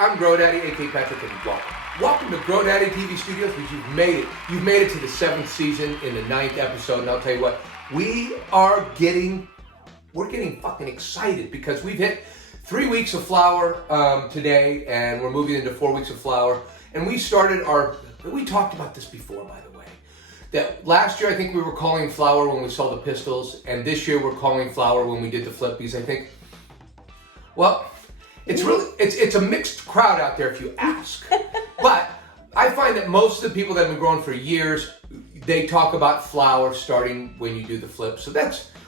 I'm Grow Daddy, aka Patrick, and welcome to Grow Daddy TV Studios, because you've made it. You've made it to the 7th season in the 9th episode, and I'll tell you what, we're getting fucking excited because we've hit 3 weeks of flower today, and we're moving into 4 weeks of flower. And we talked about this before, by the way, that last year I think we were calling flower when we sold the pistols, and this year we're calling flower when we did the flippies. I think, well, it's a mixed crowd out there if you ask. But I find that most of the people that have been growing for years, they talk about flower starting when you do the flip. So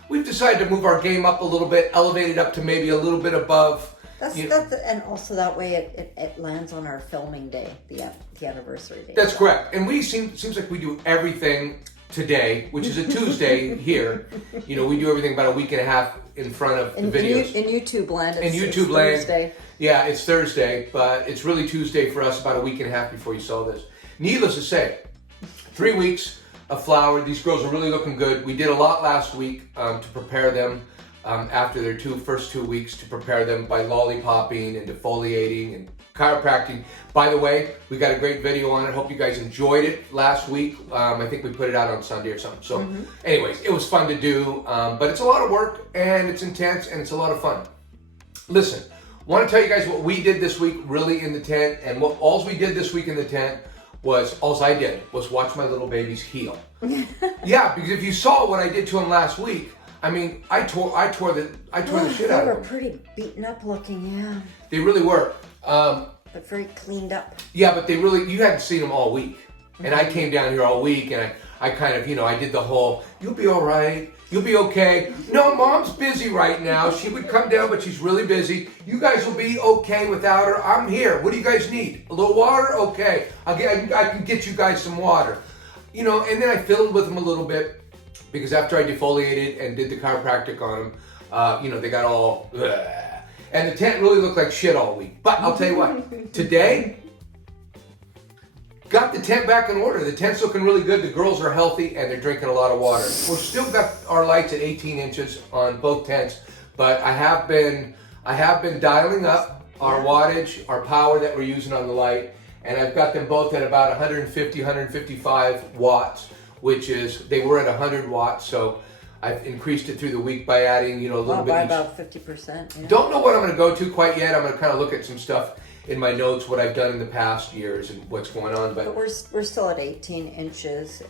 we've decided to move our game up a little bit, elevate it up to maybe a little bit above. And also that way it lands on our filming day, the anniversary day. That's correct. And seems like we do everything today, which is a Tuesday here. You know, we do everything about a week and a half in front of the videos. In YouTube land, it's Thursday. Yeah, it's Thursday, but it's really Tuesday for us, about a week and a half before you saw this. Needless to say, 3 weeks of flower. These girls are really looking good. We did a lot last week to prepare them after their first 2 weeks, to prepare them by lollipopping and defoliating and chiropractic. By the way, we got a great video on it. Hope you guys enjoyed it last week. I think we put it out on Sunday or something. So anyways, it was fun to do, but it's a lot of work and it's intense and it's a lot of fun. Listen, I want to tell you guys what we did this week really in the tent, and what all we did this week in the tent was, I did was watch my little babies heal. Yeah, because if you saw what I did to them last week, I mean, I tore the shit out of them. They were pretty beaten up looking, yeah. They really were. But very cleaned up. Yeah, but you hadn't seen them all week. And I came down here all week, and I kind of, I did the whole, you'll be all right, you'll be okay. No, Mom's busy right now. She would come down, but she's really busy. You guys will be okay without her. I'm here. What do you guys need? A little water? Okay. I can get you guys some water. And then I filled with them a little bit, because after I defoliated and did the chiropractic on them, they got all, and the tent really looked like shit all week. But I'll tell you what, today, got the tent back in order. The tent's looking really good. The girls are healthy and they're drinking a lot of water. We're still got our lights at 18 inches on both tents, but I have been dialing up our wattage, our power that we're using on the light, and I've got them both at about 150, 155 watts, which is, they were at 100 watts, so I've increased it through the week by adding, a little bit. By about 50%. Yeah. Don't know what I'm going to go to quite yet. I'm going to kind of look at some stuff in my notes, what I've done in the past years and what's going on. But we're still at 18 inches,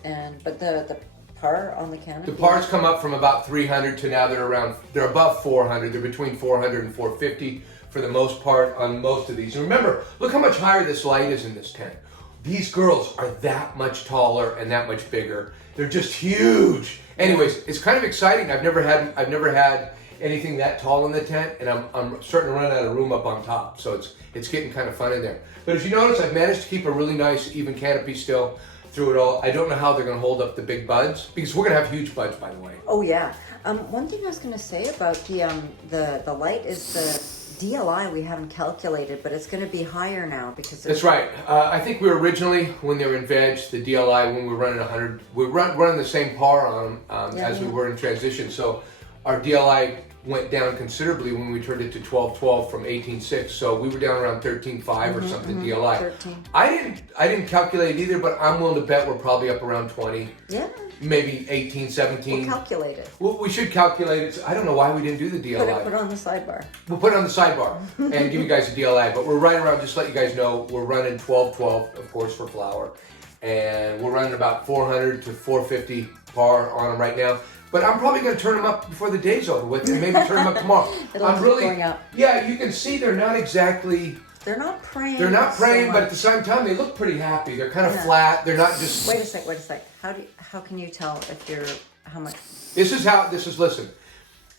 but the par on the canopy. The pars come up from about 300 to now they're above 400. They're between 400 and 450 for the most part on most of these. And remember, look how much higher this light is in this tent. These girls are that much taller and that much bigger. They're just huge. Anyways, it's kind of exciting. I've never had anything that tall in the tent, and I'm starting to run out of room up on top. So it's getting kind of fun in there. But as you notice, I've managed to keep a really nice even canopy still through it all. I don't know how they're going to hold up the big buds, because we're going to have huge buds, by the way. Oh yeah. One thing I was going to say about the light is the DLI we haven't calculated, but it's going to be higher now because that's right. I think we were originally, when they were in veg, the DLI, when we were running 100, we were running the same par on them as we were in transition. So our DLI went down considerably when we turned it to 12.12 from 18.6. So we were down around 13.5 or something DLI. 13. I didn't calculate either, but I'm willing to bet we're probably up around 20. Yeah. Maybe 18, 17. We'll calculate it. Well, we should calculate it. I don't know why we didn't do the DLI. Put it on the sidebar. We'll put it on the sidebar and give you guys a DLI. But we're right around, just to let you guys know, we're running 12.12, of course, for flower. And we're running about 400 to 450 par on them right now. But I'm probably going to turn them up before the day's over with, and maybe turn them up tomorrow. It'll keep going up. Yeah, you can see they're not exactly... They're not praying. They're not praying, but at the same time, they look pretty happy. They're kind of flat. They're not just... Wait a sec. How can you tell if you're... How much... Listen.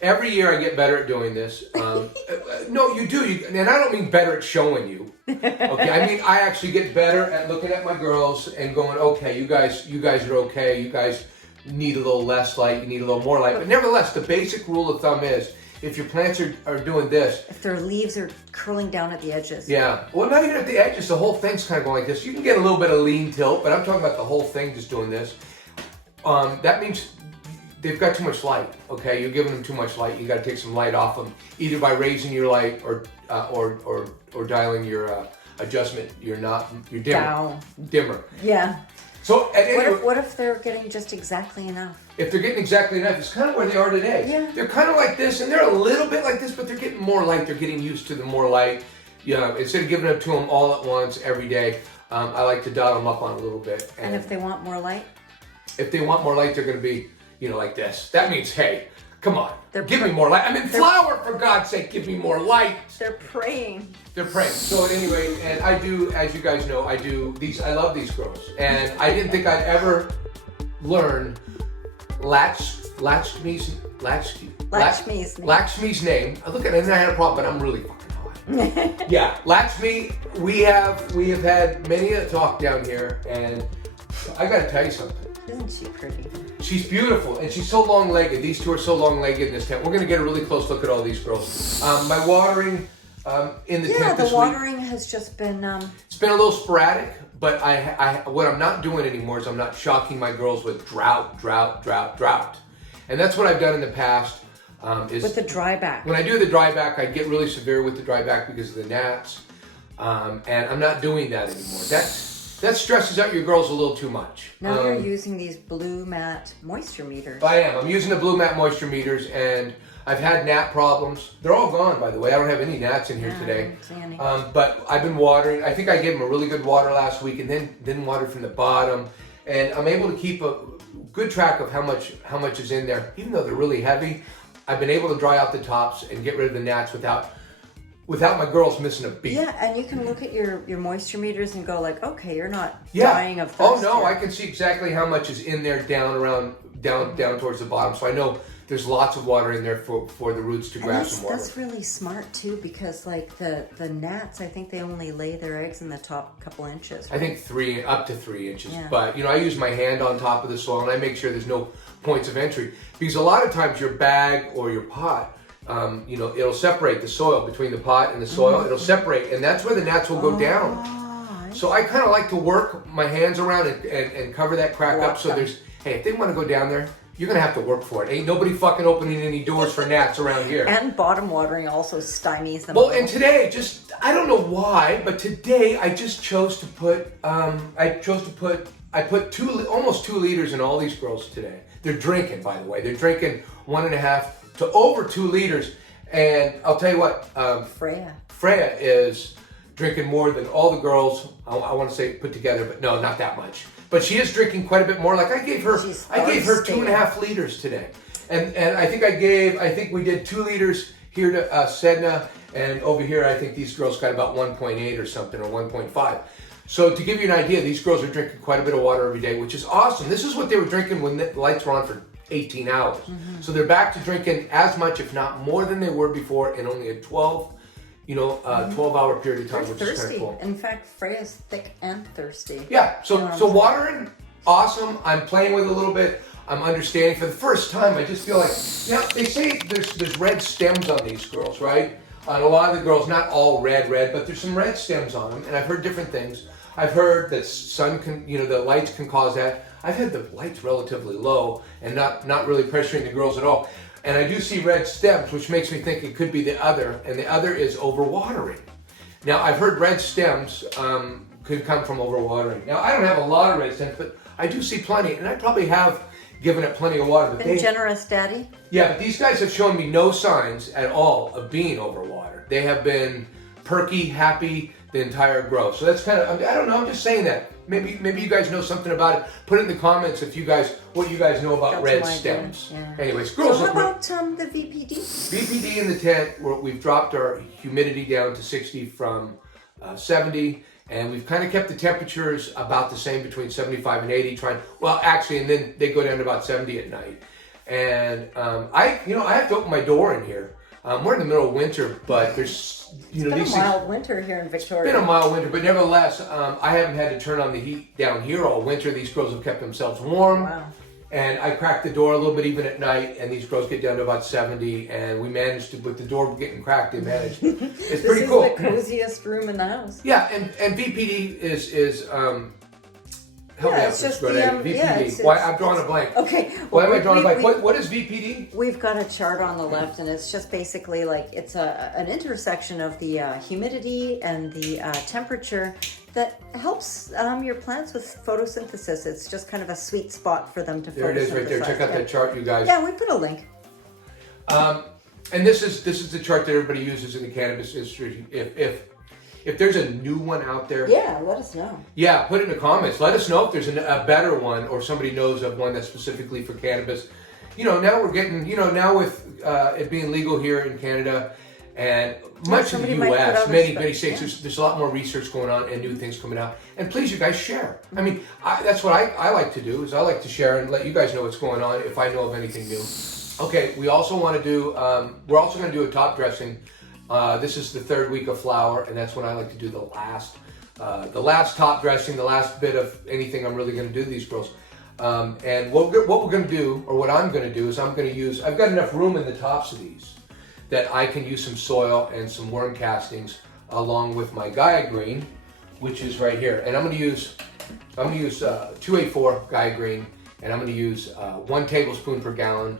Every year I get better at doing this. No, you do. And I don't mean better at showing you. Okay, I mean I actually get better at looking at my girls and going, okay, you guys are okay. You guys need a little less light. You need a little more light. But nevertheless, the basic rule of thumb is, if your plants are doing this. If their leaves are curling down at the edges. Yeah. Well, not even at the edges. The whole thing's kind of going like this. You can get a little bit of lean tilt, but I'm talking about the whole thing just doing this. That means they've got too much light. Okay, you're giving them too much light. You got to take some light off them, either by raising your light or dialing your adjustment. Your dimmer. Down. Dimmer. Yeah. So What if they're getting just exactly enough? If they're getting exactly enough, it's kind of where they are today. Yeah. They're kind of like this, and they're a little bit like this, but they're getting more light. They're getting used to the more light. Instead of giving it to them all at once every day, I like to dial them up on a little bit. And if they want more light? If they want more light, they're going to be, like this. That means, hey, come on, give me more light. Flower, for God's sake, give me more light. They're praying. They're praying. So anyway, and I do, as you guys know, I love these grows. And I didn't think I'd ever learn Lakshmi's name. I look at it and I had a problem, but I'm really fucking hot. Yeah, Lakshmi, we have had many a talk down here, and I gotta tell you something. Isn't she pretty? She's beautiful, and she's so long-legged. These two are so long-legged in this tent. We're gonna get a really close look at all these girls. My watering in the tent this week. Yeah, the watering has just been... It's been a little sporadic, but what I'm not doing anymore is I'm not shocking my girls with drought. And that's what I've done in the past. With the dryback. When I do the dryback, I get really severe with the dryback because of the gnats. And I'm not doing that anymore. That stresses out your girls a little too much. Now you're using these blue mat moisture meters. I am. I'm using the blue mat moisture meters, and I've had gnat problems. They're all gone, by the way. I don't have any gnats in here today. I don't see any. But I've been watering. I think I gave them a really good water last week, and then didn't water from the bottom. And I'm able to keep a good track of how much is in there, even though they're really heavy. I've been able to dry out the tops and get rid of the gnats without my girls missing a beat. Yeah, and you can look at your moisture meters and go like, okay, you're not dying of thirst. Oh no, here. I can see exactly how much is in there down towards the bottom. So I know there's lots of water in there for the roots to grab some water. That's really smart too, because like the gnats, I think they only lay their eggs in the top couple inches. Right? I think up to 3 inches. Yeah. But I use my hand on top of the soil, and I make sure there's no points of entry, because a lot of times your bag or your pot, it'll separate the soil between the pot and the soil. Mm-hmm. It'll separate, and that's where the gnats will go down. So I kind of like to work my hands around and cover that crack up. So if they want to go down there, you're going to have to work for it. Ain't nobody fucking opening any doors for gnats around here. And bottom watering also stymies them. Well, and today, I don't know why, but today I just chose to put, I put almost 2 liters in all these girls today. They're drinking, by the way. They're drinking 1.5 to over 2 liters. And I'll tell you what, Freyja is drinking more than all the girls, I want to say put together, but no, not that much. But she is drinking quite a bit more. Like I gave her 2.5 liters today. And I think we did 2 liters here to Sedna, and over here I think these girls got about 1.8 or something, or 1.5. So to give you an idea, these girls are drinking quite a bit of water every day, which is awesome. This is what they were drinking when the lights were on for 18 hours. Mm-hmm. So they're back to drinking as much, if not more than they were before, in only a 12-hour period of time, which is kind of cool. In fact, Freyja's thick and thirsty. Yeah, so watering, awesome. I'm playing with it a little bit. I'm understanding. For the first time, I just feel like, they say there's red stems on these girls, right? On a lot of the girls, not all red, but there's some red stems on them, and I've heard different things. I've heard that sun can, the lights can cause that. I've had the lights relatively low and not really pressuring the girls at all. And I do see red stems, which makes me think it could be the other, and the other is overwatering. Now, I've heard red stems could come from overwatering. Now, I don't have a lot of red stems, but I do see plenty, and I probably have given it plenty of water. Been generous, Daddy? Yeah, but these guys have shown me no signs at all of being overwatered. They have been perky, happy the entire growth. So that's kind of, I don't know, I'm just saying that. Maybe you guys know something about it. Put it in the comments what you guys know about red stems. Yeah. Anyways, girls. So how about the VPD? VPD in the tent, we've dropped our humidity down to 60 from 70, and we've kind of kept the temperatures about the same between 75 and 80. And then they go down to about 70 at night. And I have to open my door in here. We're in the middle of winter, but there's It's been a mild winter here in Victoria. It's been a mild winter, but nevertheless, I haven't had to turn on the heat down here all winter. These girls have kept themselves warm. Wow. And I crack the door a little bit even at night, and these girls get down to about 70, and we managed to, with the door getting cracked, they managed. It's pretty cool. This is the coziest room in the house. Yeah, and VPD is help me out. it's just Go the, ahead. VPD. yeah, Why I'm drawing a blank. Okay. Why am I drawing a blank? What is VPD? We've got a chart on the left, and it's just basically like it's an intersection of the humidity and the temperature that helps your plants with photosynthesis. It's just kind of a sweet spot for them to photosynthesize. There it is right there. Check out that chart, you guys. Yeah, we put a link. And this is the chart that everybody uses in the cannabis industry. If there's a new one out there, yeah, let us know. Yeah, put it in the comments. Let us know if there's a better one or somebody knows of one that's specifically for cannabis. Now we're getting, now with it being legal here in Canada and much of the U.S., many states, there's a lot more research going on and new things coming out. And please, you guys, share. I mean, that's what I like to do, is I like to share and let you guys know what's going on if I know of anything new. Okay, we also want to do, we're also going to do a top dressing. This is the third week of flower, and that's when I like to do the last top dressing, the last bit of anything I'm really going to do to these girls. And what we're going to do, or what I'm going to do, is I've got enough room in the tops of these that I can use some soil and some worm castings along with my Gaia green, which is right here. And I'm going to use 284 Gaia green, and I'm going to use 1 tablespoon per gallon.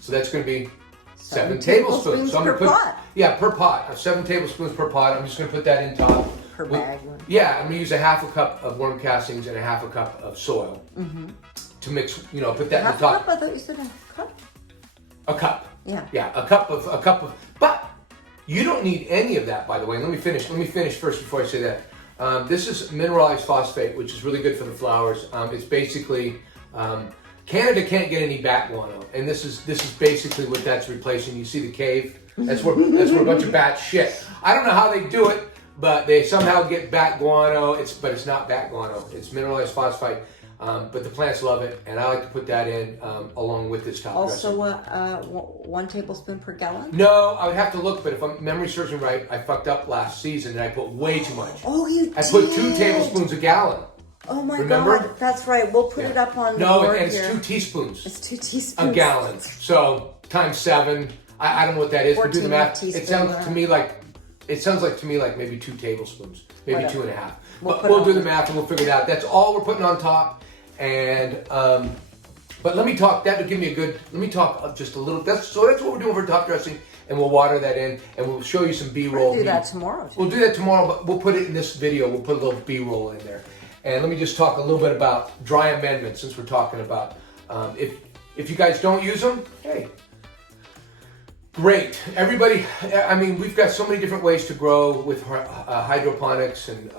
So that's going to be 7 tablespoons. So I'm per pot. Yeah, per pot. 7 tablespoons per pot. I'm just going to put that in top. Per bag. Yeah, I'm going to use a half a cup of worm castings and a half a cup of soil to mix. Put that in the top. Half a cup? I thought you said a cup. A cup. Yeah. Yeah, a cup of. But you don't need any of that, by the way. Let me finish first before I say that. This is mineralized phosphate, which is really good for the flowers. It's basically. Canada can't get any bat guano, and this is basically what that's replacing. You see the cave? That's where a bunch of bat shit. I don't know how they do it, but they somehow get bat guano. But it's not bat guano. It's mineralized phosphate. But the plants love it, and I like to put that in along with this top dressing. Also, 1 tablespoon per gallon? No, I would have to look, but if I'm memory serves me right, I fucked up last season and I put way too much. Oh, you did? I put 2 tablespoons a gallon. Oh my Remember? God, that's right. We'll put it up on the No, board and it's here. 2 teaspoons. It's 2 teaspoons. A gallon. So times 7. I don't know what that is. But do the math. It sounds to me like maybe 2 tablespoons, maybe Whatever. 2.5. We'll But we'll do the math and we'll figure it out. That's all we're putting on top. And but let me talk. That would give me a good. Let me talk just a little. That's what we're doing for top dressing, and we'll water that in, and we'll show you some B-roll. We'll do that tomorrow. We'll do that tomorrow, but we'll put it in this video. We'll put a little B-roll in there. And let me just talk a little bit about dry amendments, since we're talking about if you guys don't use them, hey, great. Everybody, I mean, we've got so many different ways to grow with hydroponics and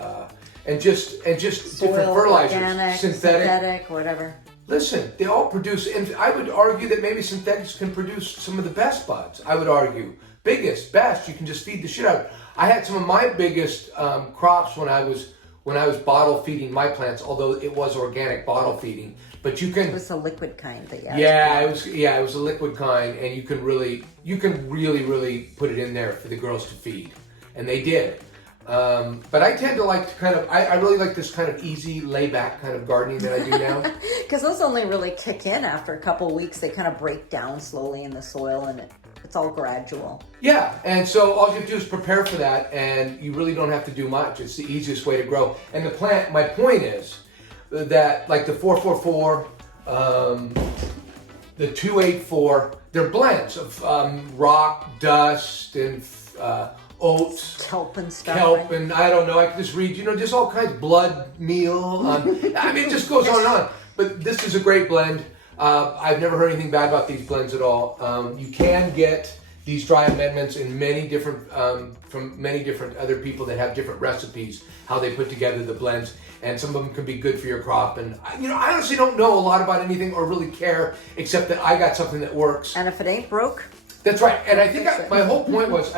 just Soil, different fertilizers, organic, synthetic, whatever. Listen, they all produce, and I would argue that maybe synthetics can produce some of the best buds. I would argue, biggest, best. You can just feed the shit out. I had some of my biggest crops when I was bottle feeding my plants, although it was organic bottle feeding. But you can. It was a liquid kind that it was a liquid kind, and you can really put it in there for the girls to feed, and they did. But I tend to like to I really like this kind of easy layback kind of gardening that I do now. Because those only really kick in after a couple weeks. They kind of break down slowly in the soil, and it's all gradual. Yeah, and so all you have to do is prepare for that, and you really don't have to do much. It's the easiest way to grow. And the plant, my point is that like the 444, the 284, they're blends of rock, dust, and oats, kelp and stuff. And I don't know. I can just read, just all kinds of blood meal. I mean, it just goes on and on. But this is a great blend. I've never heard anything bad about these blends at all. You can get these dry amendments in many different from many different other people that have different recipes, how they put together the blends, and some of them can be good for your crop. And I honestly don't know a lot about anything or really care, except that I got something that works. And if it ain't broke. That's right. And I think my whole point was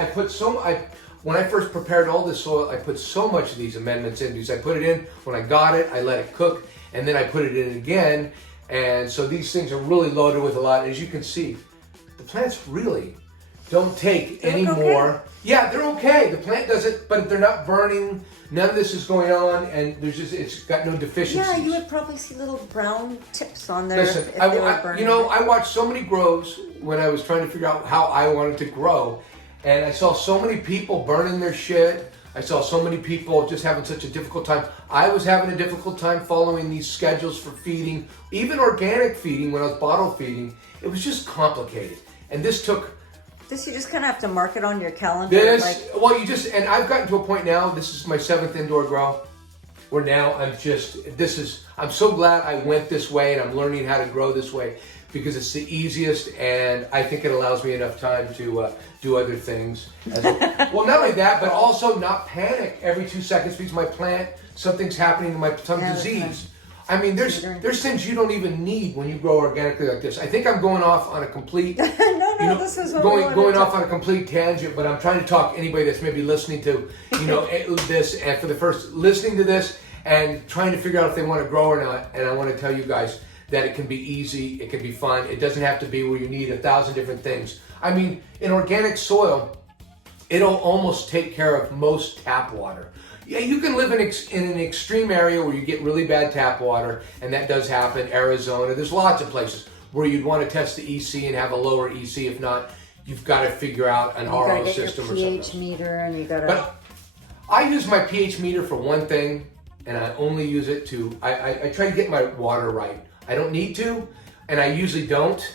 when I first prepared all this soil, I put so much of these amendments in because I put it in when I got it, I let it cook, and then I put it in again. And so these things are really loaded with a lot. As you can see, the plants really don't take any more. Yeah, they're okay. The plant does it, but they're not burning. None of this is going on, and it's got no deficiencies. Yeah, you would probably see little brown tips on there. Listen, I watched so many grows when I was trying to figure out how I wanted to grow, and I saw so many people burning their shit. I saw so many people just having such a difficult time. I was having a difficult time following these schedules for feeding, even organic feeding when I was bottle feeding. It was just complicated. And this took... This you just kind of have to mark it on your calendar. Well, you just, and I've gotten to a point now, this is my 7th indoor grow, where now I'm so glad I went this way and I'm learning how to grow this way because it's the easiest and I think it allows me enough time to do other things. Well, not only that, but also not panic every 2 seconds because my plant, something's happening to some disease. I mean, there's things you don't even need when you grow organically like this. I think I'm going off on a complete this is what going off on a complete tangent, but I'm trying to talk anybody that's maybe listening to this and for the first listening to this and trying to figure out if they want to grow or not. And I want to tell you guys that it can be easy, it can be fun. It doesn't have to be where you need 1,000 different things. I mean, in organic soil, it'll almost take care of most tap water. Yeah, you can live in an extreme area where you get really bad tap water, and that does happen. Arizona, there's lots of places where you'd want to test the EC and have a lower EC. If not, you've got to figure out an RO system or something. pH meter, and you got to. But I use my pH meter for one thing, and I only use it to. I try to get my water right. I don't need to, and I usually don't.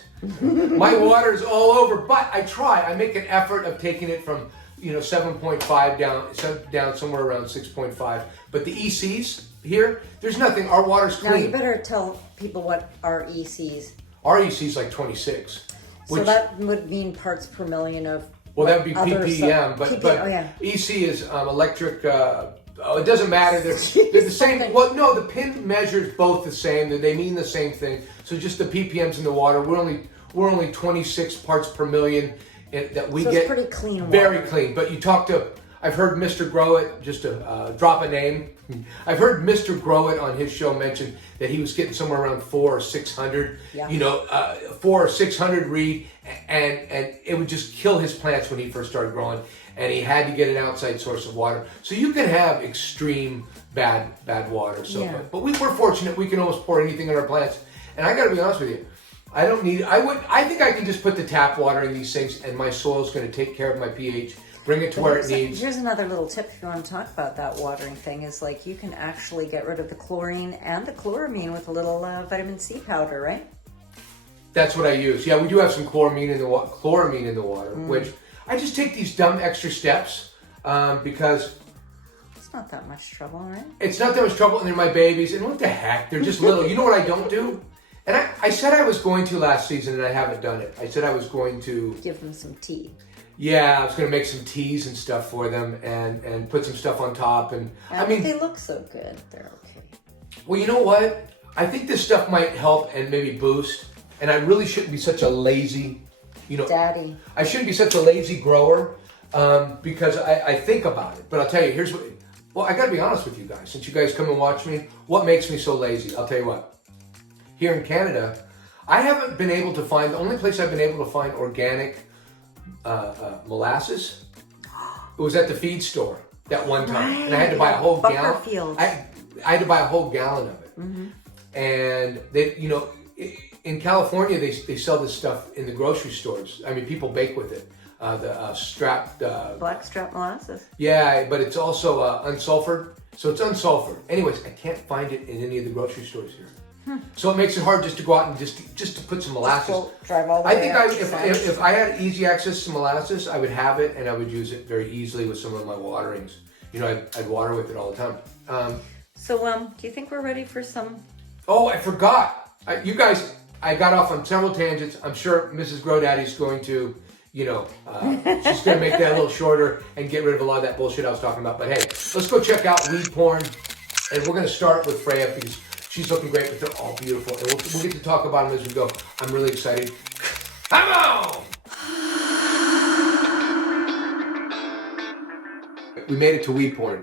My water is all over, but I try. I make an effort of taking it from 7.5 down somewhere around 6.5. But the ECs here, there's nothing. Our water's clean. Now you better tell people what our ECs. Our EC is like 26. So that would mean parts per million of. Well, that would be ppm, but EC is electric. It doesn't matter. They're the same. Well, no, the pin measures both the same. They mean the same thing. So just the ppms in the water. We're only 26 parts per million. That we get it's pretty clean water. Very clean. But you talk to, I've heard Mr. Grow It, just to drop a name. I've heard Mr. Grow It on his show mention that he was getting somewhere around 400 or 600, 400 or 600 read, and it would just kill his plants when he first started growing, and he had to get an outside source of water. So you can have extreme bad water. So, but we're fortunate we can almost pour anything in our plants. And I got to be honest with you, I don't need. I think I can just put the tap water in these things, and my soil's going to take care of my pH, bring it to where it needs. Here's another little tip if you want to talk about that watering thing. Is like you can actually get rid of the chlorine and the chloramine with a little vitamin C powder, right? That's what I use. Yeah, we do have some chloramine in the water, which I just take these dumb extra steps because it's not that much trouble, right? It's not that much trouble, and they're my babies. And what the heck? They're just little. You know what I don't do? And I said I was going to last season, and I haven't done it. I said I was going to give them some tea. Yeah, I was going to make some teas and stuff for them, and put some stuff on top. And I mean, they look so good. They're okay. Well, you know what? I think this stuff might help and maybe boost. And I really shouldn't be such a lazy, daddy. I shouldn't be such a lazy grower because I think about it. But I'll tell you, here's what. Well, I got to be honest with you guys. Since you guys come and watch me, what makes me so lazy? I'll tell you what. Here in Canada, I haven't been able to find, the only place I've been able to find organic molasses, it was at the feed store that one time. Right. And I had to buy a whole gallon. I had to buy a whole gallon of it. Mm-hmm. And they, in California, they sell this stuff in the grocery stores. I mean, people bake with it. Black strap molasses. Yeah, but it's also unsulfured. So it's unsulfured. Anyways, I can't find it in any of the grocery stores here. So it makes it hard just to go out and just to put some molasses. Drive all the I way think if I had easy access to molasses, I would have it and I would use it very easily with some of my waterings. I'd water with it all the time. So do you think we're ready for some? Oh, I forgot. You guys, I got off on several tangents. I'm sure Mrs. Grodaddy's going to, she's going to make that a little shorter and get rid of a lot of that bullshit I was talking about. But hey, let's go check out weed porn, and we're going to start with Freyja because she's looking great, but they're all beautiful. And we'll get to talk about them as we go. I'm really excited. Come on! We made it to weed porn.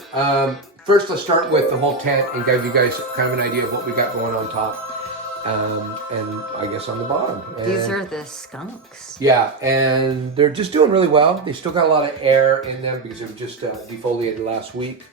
First, let's start with the whole tent and give you guys kind of an idea of what we got going on top. And I guess on the bottom. These are the skunks. Yeah, and they're just doing really well. They still got a lot of air in them because they were just defoliated last week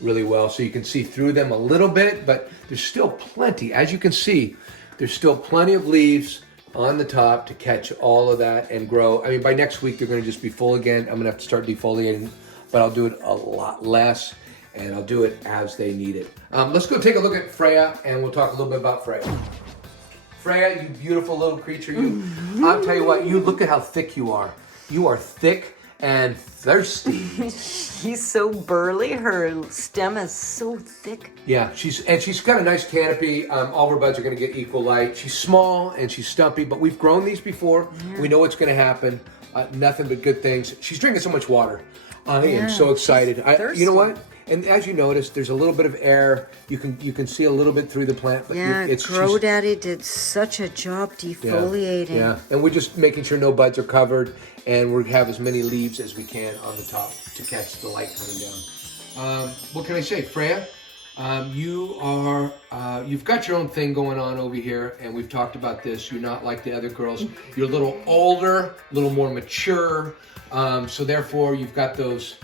really well. So you can see through them a little bit, but there's still plenty. As you can see, there's still plenty of leaves on the top to catch all of that and grow. I mean, by next week, they're going to just be full again. I'm going to have to start defoliating but I'll do it a lot less, and I'll do it as they need it. Let's go take a look at Freyja, and we'll talk a little bit about Freyja. Freyja, you beautiful little creature, you. I'll tell you what, you look at how thick you are. You are thick and thirsty. She's so burly. Her stem is so thick. Yeah, she's got a nice canopy. All of her buds are going to get equal light. She's small and she's stumpy, but we've grown these before. Yeah. We know what's going to happen. Nothing but good things. She's drinking so much water. I am so excited. You know what? And as you notice, there's a little bit of air. You can see a little bit through the plant. But Grow Daddy did such a job defoliating. Yeah, and we're just making sure no buds are covered, and we have as many leaves as we can on the top to catch the light coming down. What can I say, Freyja? You've got your own thing going on over here, and we've talked about this. You're not like the other girls. You're a little older, a little more mature. So therefore, you've got those.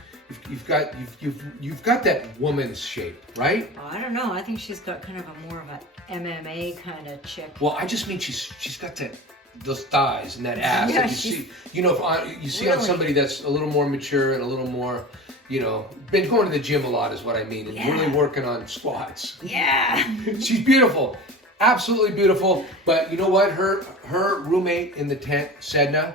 You've got that woman's shape, right? Oh, I don't know. I think she's got kind of a more of an MMA kind of chick. Well, I just mean she's got those thighs and that ass. Yeah, you see, if you see on somebody that's a little more mature and a little more, been going to the gym a lot is what I mean, and really working on squats. Yeah. She's beautiful. Absolutely beautiful. But you know what? Her roommate in the tent, Sedna,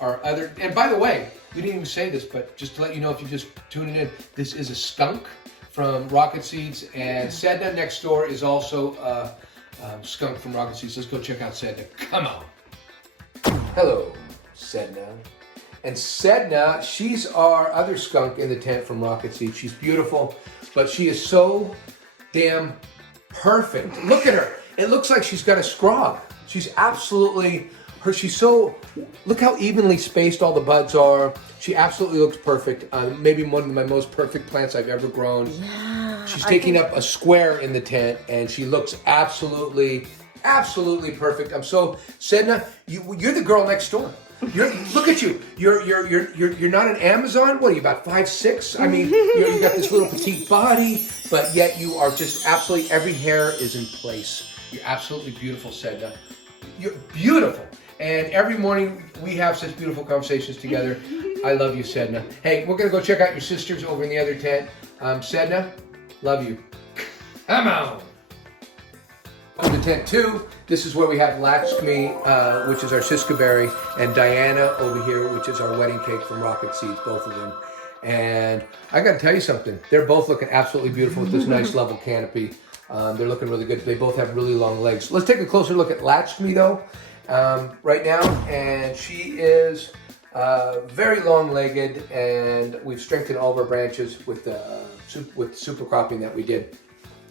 our other, and by the way, we didn't even say this, but just to let you know if you're just tuning in, this is a skunk from Rocket Seeds, and Sedna next door is also a skunk from Rocket Seeds. Let's go check out Sedna. Come on. Hello, Sedna. And Sedna, she's our other skunk in the tent from Rocket Seeds. She's beautiful, but she is so damn perfect. Look at her. It looks like she's got a scrog. She's absolutely... look how evenly spaced all the buds are. She absolutely looks perfect. Maybe one of my most perfect plants I've ever grown. Yeah. She's taking up a square in the tent, and she looks absolutely perfect. Sedna, you're the girl next door. Look at you. You're not an Amazon. What are you, about 5'6"? I mean, you got this little petite body, but yet you are just absolutely, every hair is in place. You're absolutely beautiful, Sedna. You're beautiful. And every morning we have such beautiful conversations together. I love you, Sedna. Hey, we're going to go check out your sisters over in the other tent. Sedna, love you. Come on. Welcome to tent 2. This is where we have Lakshmi, which is our Shiskaberry, and Diana over here, which is our wedding cake from Rocket Seeds, both of them. And I got to tell you something. They're both looking absolutely beautiful with this nice level canopy. They're looking really good. They both have really long legs. Let's take a closer look at Lakshmi though, right now. And she is very long-legged, and we've strengthened all of our branches with super cropping that we did.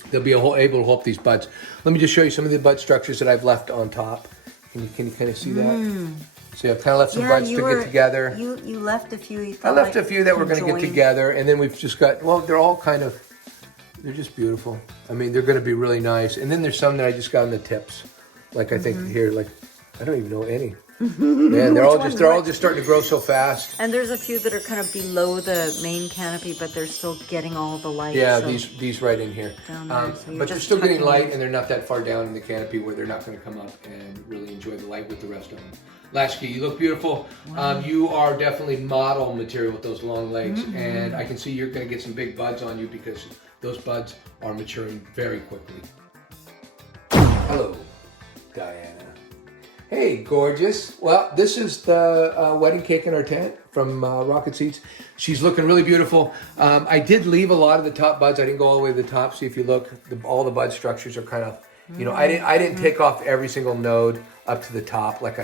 They'll be able to hold these buds. Let me just show you some of the bud structures that I've left on top. Can you kind of see that? So I've kind of left some buds to get together. You left a few. I left a few that we're going to get together, and then we've just got, they're all kind of, they're just beautiful. I mean, they're going to be really nice. And then there's some that I just got on the tips. Like I think here, I don't even know any. Man, they're all just starting to grow so fast. And there's a few that are kind of below the main canopy, but they're still getting all the light. Yeah, so these right in here. So but they're still getting light, and they're not that far down in the canopy where they're not going to come up and really enjoy the light with the rest of them. Lakshmi, you look beautiful. Wow. You are definitely model material with those long legs, and I can see you're going to get some big buds on you because those buds are maturing very quickly. Hello, Diana. Hey, gorgeous. Well, this is the wedding cake in our tent from Rocket Seeds. She's looking really beautiful. I did leave a lot of the top buds. I didn't go all the way to the top. See if you look, all the bud structures are kind of, I didn't take off every single node up to the top. Like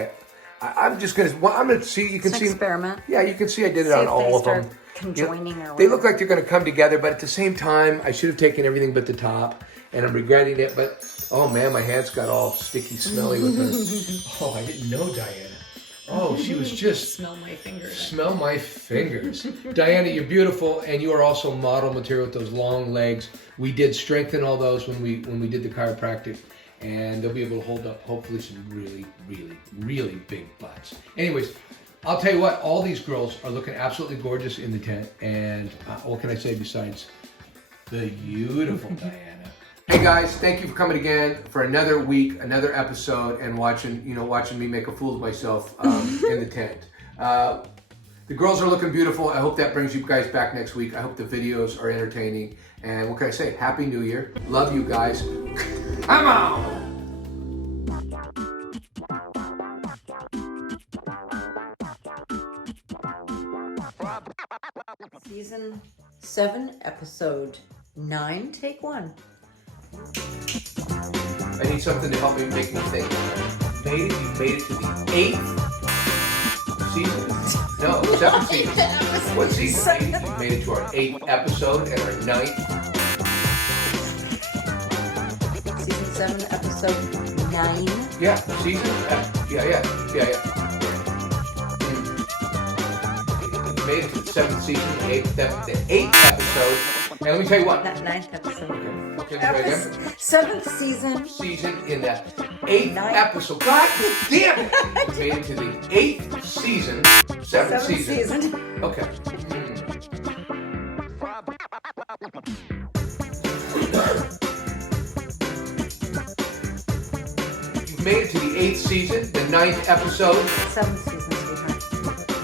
I'm gonna see. You can see. Experiment. Yeah, you can see I did it on all of them. Conjoining or they look like they're going to come together, but at the same time, I should have taken everything but the top, and I'm regretting it. But oh man, my hands got all sticky, smelly with her. Oh, I didn't know Diana. Oh, she was just smell my fingers. Smell my fingers. Diana, you're beautiful, and you are also model material with those long legs. We did strengthen all those when we did the chiropractic, and they'll be able to hold up hopefully some really, really, really big buds. Anyways, I'll tell you what, all these girls are looking absolutely gorgeous in the tent, and what can I say besides the beautiful Diana? Hey guys, thank you for coming again for another week, another episode, and watching me make a fool of myself in the tent. The girls are looking beautiful. I hope that brings you guys back next week. I hope the videos are entertaining. And what can I say? Happy New Year. Love you guys. Come on! Season 7, episode 9, take 1. I need something to help me make me think. You've made it to the 8th season? No, 7th season. What season? You've made it to our 8th episode and our 9th. Season 7, episode 9. Yeah, season? Yeah. Made it to the 7th season, the 8th episode. And let me tell you what. 9th episode. Okay, again. 7th season. Season in the 8th episode. God damn it! We made it to the 8th season, 7th season. Okay. You've made it to the 8th season, the 9th episode. 7th season, sweetheart.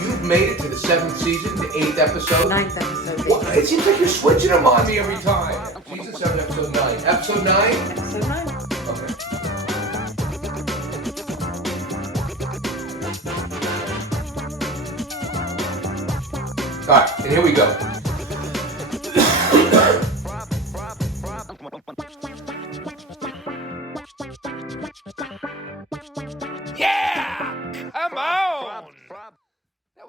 You've made it to the 7th season, the 8th episode. 9th episode. What? It seems like you're switching them on me every time. Season 7, episode 9. Episode 9? Episode 9. Okay. All right, and here we go.